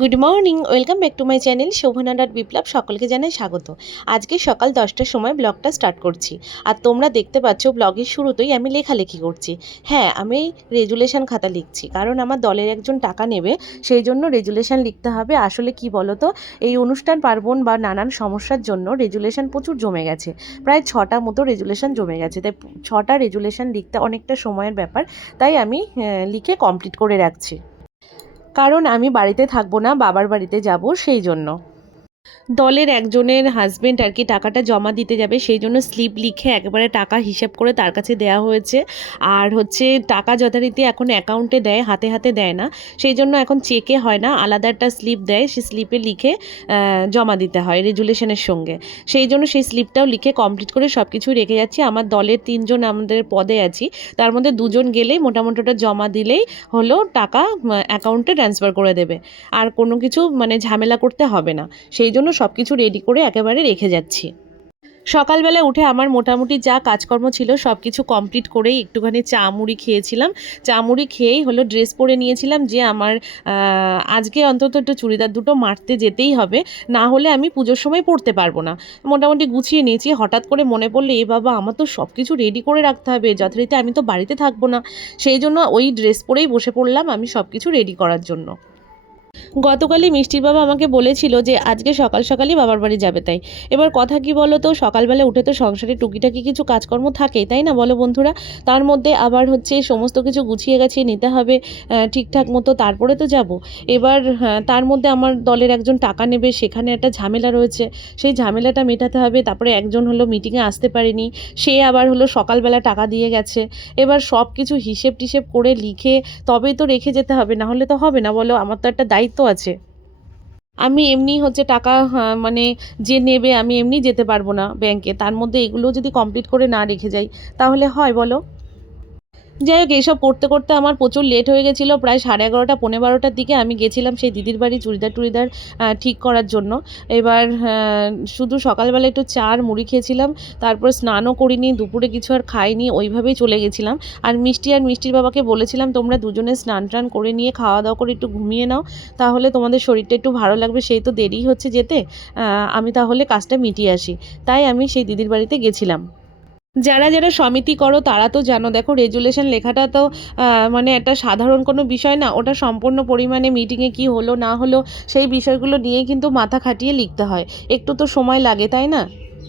Good morning welcome back to my channel Shobhana dot Biplab সকলকে জানাই স্বাগত। আজকে সকাল দশটার সময় ব্লগটা স্টার্ট করছি। আর তোমরা দেখতে পাচ্ছ, ব্লগের শুরুতেই আমি লেখালেখি করছি। হ্যাঁ আমি রেজুলেশন খাতা লিখছি, কারণ আমার দলের একজন টাকা নেবে, সেই জন্য রেজুলেশন লিখতে হবে। আসলে কি বলো তো এই অনুষ্ঠান, পার্বণ বা নানান সমস্যার জন্য রেজুলেশন প্রচুর জমে গেছে। প্রায় ছটা মতো রেজুলেশন জমে গেছে। তাই ছটা রেজুলেশন লিখতে অনেকটা সময়ের ব্যাপার, তাই আমি লিখে কমপ্লিট করে রাখছি। কারণ আমি বাড়িতে থাকব না বাবার বাড়িতে যাব সেই জন্য। দলের একজনের হাজবেন্ড আর কি টাকাটা জমা দিতে যাবে, সেই জন্য স্লিপ লিখে একেবারে টাকা হিসাব করে তার কাছে দেওয়া হয়েছে। আর হচ্ছে টাকা যথারীতি এখন অ্যাকাউন্টে দেয়, হাতে হাতে দেয় না। সেই জন্য এখন চেকে হয় না, আলাদা একটা স্লিপ দেয় সেই স্লিপে লিখে জমা দিতে হয় রেজুলেশনের সঙ্গে। সেই জন্য সেই স্লিপটাও লিখে কমপ্লিট করে সব কিছু রেখে যাচ্ছি। আমার দলের তিনজন আমাদের পদে আছি। তার মধ্যে দুজন গেলেই মোটামুটি ওটা জমা দিলেই হলো টাকা অ্যাকাউন্টে ট্রান্সফার করে দেবে। আর কোনো কিছু মানে ঝামেলা করতে হবে না। সেই জন্য সব কিছু রেডি করে একেবারে রেখে যাচ্ছি। সকালবেলা উঠে আমার মোটামুটি যা কাজকর্ম ছিল সব কিছু কমপ্লিট করেই একটুখানি চা মুড়ি খেয়েছিলাম। চা মুড়ি খেয়েই হলো ড্রেস পরে নিয়েছিলাম যে আমার আজকে অন্তত একটু চুড়িদার দুটো মারতে যেতেই হবে, না হলে আমি পুজোর সময় পরতে পারব না। মোটামুটি গুছিয়ে নিয়েছি, হঠাৎ করে মনে পড়ল, এ বাবা, আমার তো সব কিছু রেডি করে রাখতে হবে, যথারীতি আমি তো বাড়িতে থাকব না। সেই জন্য ওই ড্রেস পরেই বসে পড়লাম আমি সব কিছু রেডি করার জন্য। গতকালই মিষ্টির বাবা আমাকে বলেছিল যে আজকে সকাল সকালই বাবার বাড়ি যাবে তাই। এবার কথা কি বলো তো? সকালবেলা উঠে তো সংসারে টুকিটাকি কিছু কাজকর্ম থাকেই তাই না বলো বন্ধুরা? তার মধ্যে আবার হচ্ছে সমস্ত কিছু গুছিয়ে গাছিয়ে নিতে হবে ঠিকঠাক মতো তারপরে তো যাব। এবার হ্যাঁ, তার মধ্যে আমার দলের একজন টাকা নেবে সেখানে একটা ঝামেলা রয়েছে। সেই ঝামেলাটা মেটাতে হবে তারপরে একজন হলো মিটিংয়ে আসতে পারেনি সে আবার হলো সকালবেলা টাকা দিয়ে গেছে। এবার সব কিছু হিসেব টিসেব করে লিখে তবেই তো রেখে যেতে হবে না হলে তো হবে না বলো? আমার তো একটা দায়িত্ব আছে। আমি এমনি হচ্ছে টাকা হ্যাঁ, মানে যে নেবে আমি এমনি যেতে পারব না ব্যাংকে তার মধ্যে এগুলো যদি কমপ্লিট করে না রেখে যাই তাহলে হয় বলো? যাই হোক, এইসব করতে করতে আমার প্রচুর লেট হয়ে গেছিল, প্রায় সাড়ে এগারোটা পনেরো বারোটার দিকে আমি গেছিলাম সেই দিদির বাড়ি চুড়িদার টুড়িদার ঠিক করার জন্য। এবার শুধু সকালবেলা একটু চা আর মুড়ি খেয়েছিলাম, তারপর স্নানও করিনি, দুপুরে কিছু আর খাইনি, ওইভাবেই চলে গেছিলাম। আর মিষ্টি আর মিষ্টির বাবাকে বলেছিলাম, তোমরা দুজনে স্নান টান করে নিয়ে খাওয়া দাওয়া করে একটু ঘুমিয়ে নাও, তাহলে তোমাদের শরীরটা একটু ভালো লাগবে, সেই তো দেরি হচ্ছে যেতে আমি তাহলে কাজটা মিটিয়ে আসি। তাই আমি সেই দিদির বাড়িতে গেছিলাম। যারা যারা সমিতি করো, তারা তো জানো, দেখো রেজুলেশন লেখাটা তো মানে একটা সাধারণ কোনো বিষয় না, ওটা সম্পূর্ণ পরিমাণে মিটিংয়ে কি হলো, না হলো, সেই বিষয়গুলো নিয়ে কিন্তু মাথা খাটিয়ে লিখতে হয়। একটু তো সময় লাগে, তাই না?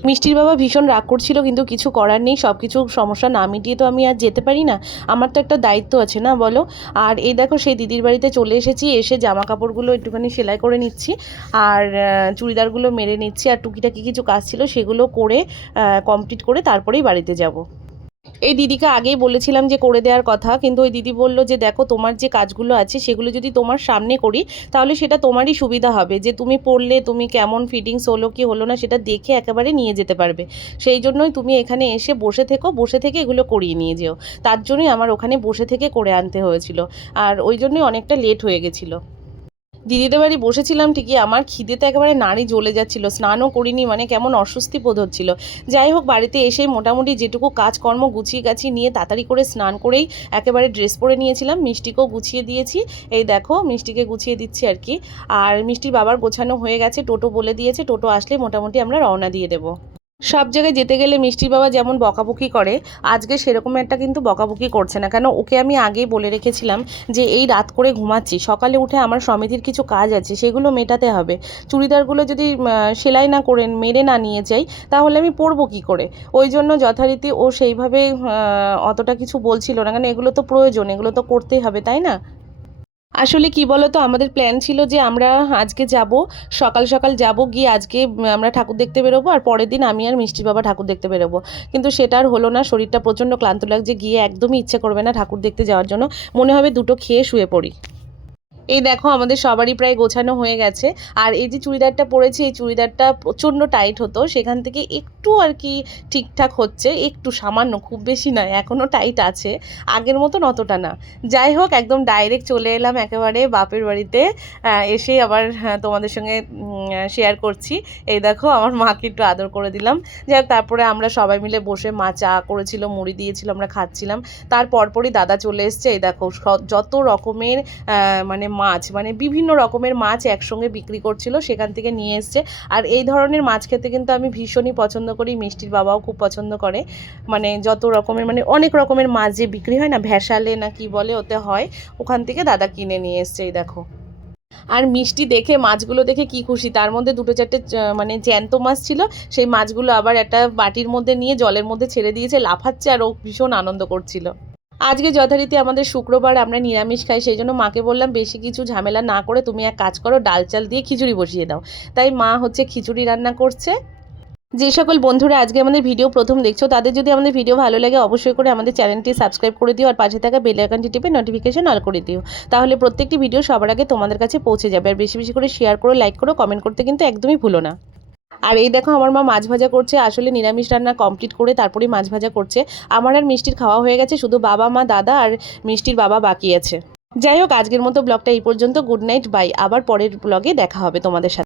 মিষ্টির বাবা ভীষণ রাগ করছিল, কিন্তু কিছু করার নেই সব কিছু সমস্যা না মিটিয়ে তো আমি আর যেতে পারি না। আমার তো একটা দায়িত্ব আছে না বলো? আর এই দেখো সেই দিদির বাড়িতে চলে এসেছি, এসে জামা কাপড়গুলো একটুখানি সেলাই করে নিচ্ছি, আর চুড়িদারগুলো মেরে নিচ্ছি, আর টুকিটাকি কিছু কাজ ছিল সেগুলো করে কমপ্লিট করে তারপরেই বাড়িতে যাব। এই দিদিকে আগেই বলেছিলাম যে করে দেওয়ার কথা, কিন্তু ওই দিদি বলল যে দেখো তোমার যে কাজগুলো আছে সেগুলো যদি তোমার সামনে করি, তাহলে সেটা তোমারই সুবিধা হবে। যে তুমি পড়লে, তুমি কেমন ফিটিংস হলো, কি হলো না সেটা দেখে একেবারে নিয়ে যেতে পারবে। সেই জন্যই তুমি এখানে এসে বসে থেকো, বসে থেকে এগুলো করিয়ে নিয়ে যেও। তার জন্যই আমার ওখানে বসে থেকে করে আনতে হয়েছিল। আর ওই জন্যই অনেকটা লেট হয়ে গেছিল। দিদিদের বাড়ি বসেছিলাম ঠিকই, আমার খিদেতে একেবারে নাড়ি জ্বলে যাচ্ছিল, স্নানও করিনি মানে কেমন অস্বস্তি বোধ হচ্ছিল। যাই হোক, বাড়িতে এসেই মোটামুটি যেটুকু কাজকর্ম গুছিয়ে গাছিয়ে নিয়ে তাড়াতাড়ি করে স্নান করেই একেবারে ড্রেস পরে নিয়েছিলাম, মিষ্টিকেও গুছিয়ে দিয়েছি। এই দেখো, মিষ্টিকে গুছিয়ে দিচ্ছি আর কি। আর মিষ্টির বাবার গোছানো হয়ে গেছে, টোটো বলে দিয়েছে, টোটো আসলে মোটামুটি আমরা রওনা দিয়ে দেবো। সব জায়গায় যেতে গেলে মিষ্টির বাবা যেমন বকাবকি করে, আজকে সেরকম একটা কিন্তু বকাবকি করছে না। কেন ওকে আমি আগেই বলে রেখেছিলাম যে এই রাত করে ঘুমাচ্ছি, সকালে উঠে আমার সমিতির কিছু কাজ আছে, সেগুলো মেটাতে হবে। চুড়িদারগুলো যদি সেলাই না করে মেরে না নিয়ে যাই, তাহলে আমি পরবো কী করে? ওই জন্য যথারীতি ও সেইভাবে অতটা কিছু বলছিল না। কেন এগুলো তো প্রয়োজন, এগুলো তো করতেই হবে, তাই না? আসলে কি বলো তো আমাদের প্ল্যান ছিল যে আমরা আজকে যাব, সকাল সকাল যাব, গিয়ে আজকে আমরা ঠাকুর দেখতে বেরোবো আর পরের দিন আমি আর মিষ্টি বাবা ঠাকুর দেখতে বেরোবো। কিন্তু সেটা আর হলো না, শরীরটা প্রচণ্ড ক্লান্ত লাগছে, গিয়ে একদমই ইচ্ছে করবে না ঠাকুর দেখতে যাওয়ার জন্য। মনে হবে দুটো খেয়ে শুয়ে পড়ি। এই দেখো, আমাদের সবারই প্রায় গোছানো হয়ে গেছে। আর এই যে চুড়িদারটা পরেছি, এই চুড়িদারটা প্রচণ্ড টাইট হতো, সেখান থেকে একটু একটু আর কি ঠিকঠাক হচ্ছে একটু সামান্য খুব বেশি নয় এখনও টাইট আছে আগের মতন অতটা না। যাই হোক একদম ডাইরেক্ট চলে এলাম একেবারে বাপের বাড়িতে এসে আবার হ্যাঁ, তোমাদের সঙ্গে শেয়ার করছি। এই দেখো আমার মাকে একটু আদর করে দিলাম। যাই তারপরে আমরা সবাই মিলে বসে মা চা করেছিল মুড়ি দিয়েছিল আমরা খাচ্ছিলাম। তার পরপরই দাদা চলে এসছে এই দেখো যত রকমের মানে মাছ মানে বিভিন্ন রকমের মাছ একসঙ্গে বিক্রি করছিল সেখান থেকে নিয়ে এসছে। আর এই ধরনের মাছ খেতে কিন্তু আমি ভীষণই পছন্দ করি, মিষ্টির বাবাও খুব পছন্দ করে। মানে যত রকমের মানে অনেক রকমের মাছ যে বিক্রি হয় না, ভেসালে না কি বলে ওতে হয়, ওখান থেকে দাদা কিনে নিয়ে এসছে, এই দেখো। আর মিষ্টি দেখে, মাছগুলো দেখে কি খুশি। তার মধ্যে দুটো চারটে মানে জ্যান্ত মাছ ছিল, সেই মাছগুলো আবার একটা বাটির মধ্যে নিয়ে জলের মধ্যে ছেড়ে দিয়েছে, লাফাচ্ছে, আর ও ভীষণ আনন্দ করছিল। আজকে যথারীতি আমাদের শুক্রবার আমরা নিরামিষ খাই, সেই জন্য মাকে বললাম, বেশি কিছু ঝামেলা না করে তুমি এক কাজ করো, ডাল চাল দিয়ে খিচুড়ি বসিয়ে দাও। তাই মা হচ্ছে খিচুড়ি রান্না করছে। যে সকল বন্ধুরা আজকে আমাদের ভিডিও প্রথম দেখছ, তাদের যদি আমাদের ভিডিও ভালো লাগে অবশ্যই করে আমাদের চ্যানেলটি সাবস্ক্রাইব করে দিও আর পাশে থাকা বেল আইকনটি টিপে নোটিফিকেশন অল করে দিও। তাহলে প্রত্যেকটি ভিডিও সবার আগে তোমাদের কাছে পৌঁছে যাবে আর বেশি বেশি করে শেয়ার করো লাইক করো কমেন্ট করতে কিন্তু একদমই ভুলো না। আর এই দেখো আমার মা মাছ ভাজা করছে, আসলে নিরামিষ রান্না কমপ্লিট করে তারপরেই মাছ ভাজা করছে। আমার আর মিষ্টির খাওয়া হয়ে গেছে, শুধু বাবা, মা, দাদা আর মিষ্টির বাবা বাকি আছে। যাই হোক, আজকের মতো ব্লগটা এই পর্যন্ত। গুড নাইট বাই আবার পরের ব্লগে দেখা হবে তোমাদের সাথে।